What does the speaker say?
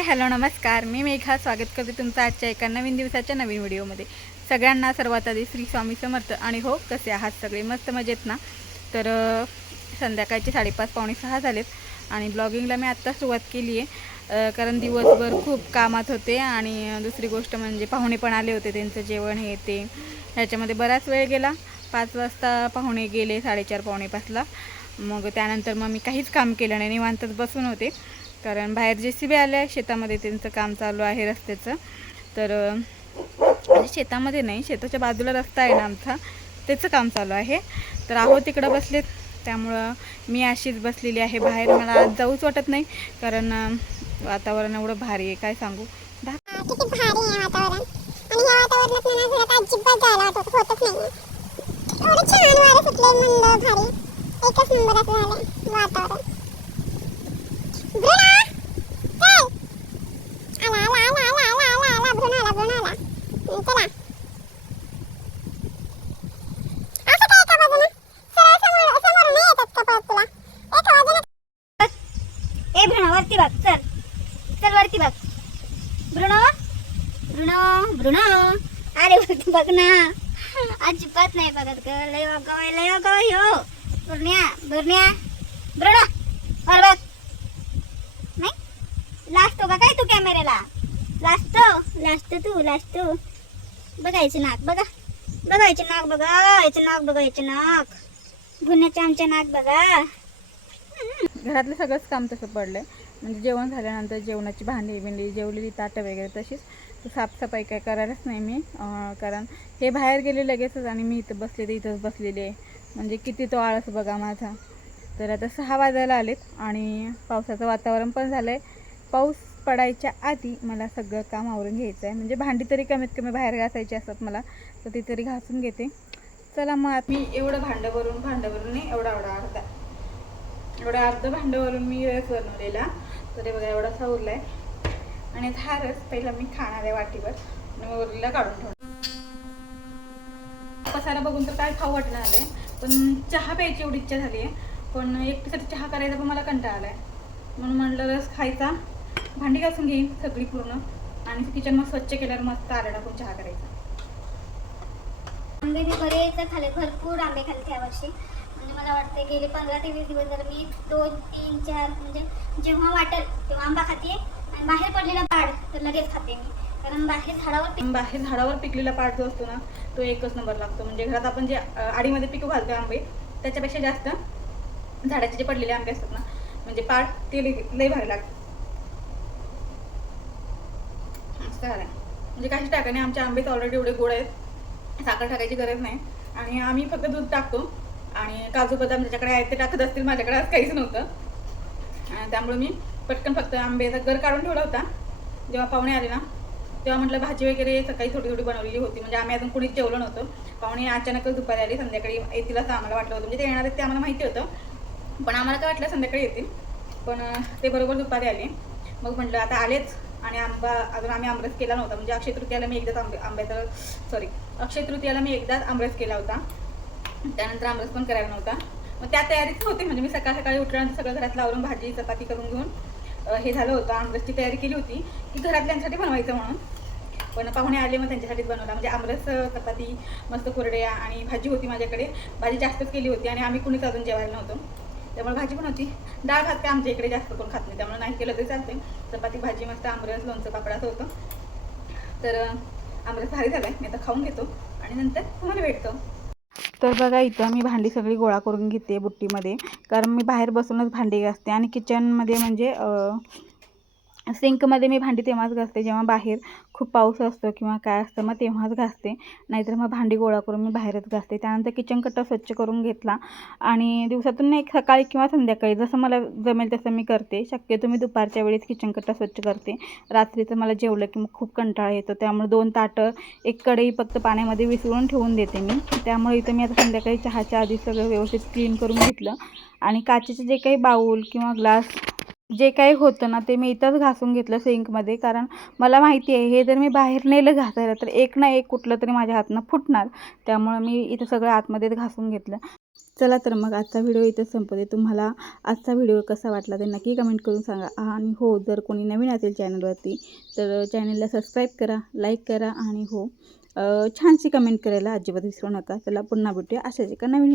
Hi hello नमस्कार. मी मेघा. स्वागत करते तुमचं आजच्या एका नवीन दिवसाच्या नवीन व्हिडिओमध्ये. सगळ्यांना सर्वात आधी श्री स्वामी समर्थ. आणि हो कसे आहात सगळे? मस्त मजेत ना? तर संध्याकाळचे साडेपाच पावणे सहा झालेत. आणि ब्लॉगिंगला मी आत्ता सुरुवात केली आहे. कारण दिवसभर खूप कामात होते. आणि दुसरी गोष्ट म्हणजे पाहुणे पण आले होते. त्यांचं जेवण हे ते. ह्याच्यामध्ये बराच वेळ गेला. पाच वाजता पाहुणे गेले साडेचार पावणे पाचला. मग त्यानंतर मग मी काहीच काम केलं नाही. निवांतच बसून होते. कारण बाहेर जे सी बी आल्या शेतामध्ये त्यांचं काम चालू आहे रस्त्याचं. तर शेतामध्ये नाही शेताच्या बाजूला रस्ता आहे ना आमचा त्याचं काम चालू आहे. तर आहो तिकडं बसलेत त्यामुळं मी अशीच बसलेली आहे बाहेर. मला आज जाऊच वाटत नाही कारण वातावरण एवढं भारी आहे काय सांगू? भारी वातावरण आणि या वातावरणात मला घरात अजिबात जायला वाटत होतच नाही एवढं छान वारं सुटलंय मंद भारी एकच नंबर असं झालंय वातावरण ब्रुना चल आला आला आला आला आला आला आला ब्रुना आला ब्रुना आला हं, चला असं काय एका बाजूनं सरळ समोर समोरून नाही येतात का परत तुला एका बाजूनं ए भ्रुण वरती बघ चल. चल वरती बघ. भ्रुण भ्रुण भ्रुण अरे वरती बघ ना. अजिबात नाही बघत ग. लय गाव लय गाव हो. भुरण्या भुरण्या भ्रुण वर बघ. नाही? लाजतो का काय तू कॅमेऱ्याला? लाजतो हो? लाजतो तू लाजतो बघायचं नाक बघा. बघायचे नाक बघा. याचं नाक बघा याचं नाक. गुन्ह्याचे आमचे नाक बघा. घरातलं सगळंच काम तसं पडलं म्हणजे जेवण झाल्यानंतर जेवणाची भांडी बिंडी जेवलेली ताटं वगैरे तशीच तर साफसफाई काय करायलाच नाही मी कारण हे बाहेर गेले लगेचच आणि मी इथं बसले तर इथंच बसलेली आहे. म्हणजे किती तो आळस बघा माझा. तर आता सहा वाजायला आलेत आणि पावसाचं वातावरण पण झालं आहे पाऊस पडायच्या आधी मला सगळं काम आवरून घ्यायचं आहे. म्हणजे भांडी तरी कमीत कमी बाहेर घासायची असतात मला तर ती तरी घासून घेते. चला मग आता मी एवढं भांडं भरून भांडं भरून नाही एवढा एवढा अर्धा एवढा भांडं भरून मी रस बनवलेला तर हे बघा एवढासा उरला आहे आणि आता हा रस पहिला मी खाणार आहे वाटीवर. आणि उरलेला काढून ठेवणार. पसारा बघून तर काय खाऊ वाटणार आहे. पण चहा प्यायची एवढी इच्छा झाली आहे. पण एकटीसाठी चहा करायचा पण मला कंटाळा आलाय. म्हणून म्हणलं रस खायचा. भांडी घासून घेईन सगळी पूर्ण. आणि किचन मग स्वच्छ केल्यावर मस्त आलं टाकून चहा करायचा. आंबे मी बरेच खाल्ले भरपूर आंबे खाल्ले त्या वर्षी. म्हणजे मला वाटतं गेले पंधरा ते वीस दिवस जर मी दोन तीन चार म्हणजे जेव्हा वाटेल तेव्हा आंबा खाते. आणि बाहेर पडलेला पाड तर लगेच खाते मी. कारण बाहेर झाडावर पिक- बाहेर झाडावर पिकलेला पाट जो असतो ना तो एकच नंबर लागतो. म्हणजे घरात आपण जे अ, आडीमध्ये पिकू घालतो आंबे त्याच्यापेक्षा जास्त झाडाचे जे पडलेले आंबे असतात ना म्हणजे पाट ते लई लई भारी लागतं मस्त झालं म्हणजे काहीच टाका नाही. आमचे आंबे ऑलरेडी एवढे गोड आहेत. साखर टाकायची गरज नाही. आणि आम्ही फक्त दूध टाकतो. आणि काजू बदाम ज्याच्याकडे आहेत ते टाकत असतील माझ्याकडे आज काहीच नव्हतं. आणि त्यामुळे मी पटकन फक्त आंब्याचा गर काढून ठेवला होता. जेव्हा पाहुणे आले ना तेव्हा म्हटलं भाजी वगैरे सकाळी थोडी थोडी बनवलेली होती. म्हणजे आम्ही अजून कुणीच जेवलो नव्हतं. पाहुणे अचानकच दुपारी आली संध्याकाळी येतील असं आम्हाला वाटलं होतं. म्हणजे ते येणार आहेत ते आम्हाला माहिती होतं. पण आम्हाला काय वाटलं संध्याकाळी येतील. पण ते बरोबर दुपारी आले. मग म्हटलं आता आलेच. आणि आंबा अजून आम्ही आमरस केला नव्हता. म्हणजे अक्षय तृतीयाला मी एकदाच आंबे आंब्याचा सॉरी अक्षय तृतीयाला मी एकदाच आमरस केला होता. त्यानंतर आमरस पण करायला नव्हता. मग त्या तयारीच होते म्हणजे मी सकाळ सकाळी उठल्यानंतर सगळं घरात लावून भाजी चपाती करून घेऊन हे झालं होतं. आमरसची तयारी केली होती की घरातल्यांसाठी बनवायचं म्हणून. पण पाहुणे आले मग त्यांच्यासाठीच बनवला. म्हणजे आमरस चपाती मस्त कोरड्या आणि भाजी होती माझ्याकडे. भाजी जास्तच केली होती आणि आम्ही कुणीच अजून जेवायला नव्हतो. त्यामुळे भाजी पण होती. डाळ भात काय आमच्या इकडे जास्त करून खात नाही. त्यामुळे नाही केलं तरी चालते चपाती भाजी मस्त आमरस लोणचं पापडाचं होतं. तर आमरस भारी झालं आहे मी आता खाऊन घेतो. आणि नंतर तुम्हाला भेटतो. तर बघा इथं मी भांडी सगळी गोळा करून घेते बुट्टीमध्ये. कारण मी बाहेर बसूनच भांडी घासते आणि किचनमध्ये म्हणजे सिंकमध्ये मी भांडी तेव्हाच घासते जेव्हा बाहेर खूप पाऊस असतो किंवा काय असतं मग तेव्हाच घासते. नाहीतर मग भांडी गोळा करून मी बाहेरच घासते. त्यानंतर किचन कट्टा स्वच्छ करून घेतला आणि दिवसातून एक सकाळी किंवा संध्याकाळी जसं मला जमेल तसं मी करते. शक्यतो मी दुपारच्या वेळेस किचन कट्टा स्वच्छ करते. रात्रीचं मला जेवलं की मग खूप कंटाळा येतो. त्यामुळे दोन ताटं एक कढई फक्त पाण्यामध्ये विसळून ठेवून देते मी. त्यामुळे इथं मी आता संध्याकाळी चहाच्या आधी सगळं व्यवस्थित क्लीन करून घेतलं. आणि काचेचे जे काही बाऊल किंवा ग्लास जे काही होतं ना ते मी इथंच घासून घेतलं सिंकमध्ये. कारण मला माहिती आहे हे जर मी बाहेर नेलं घासायला तर एक ना एक कुठलं तरी माझ्या हातनं फुटणार. त्यामुळं मी इथं सगळं आतमध्येच घासून घेतलं. चला तर मग आजचा व्हिडिओ इथं संपते तुम्हाला आजचा व्हिडिओ कसा वाटला ते नक्की कमेंट करून सांगा. आणि हो जर कोणी नवीन असेल चॅनलवरती तर चॅनलला सबस्क्राईब करा लाईक करा आणि हो छानशी कमेंट करायला अजिबात विसरू नका. चला पुन्हा भेटूया अशाच एका नवीन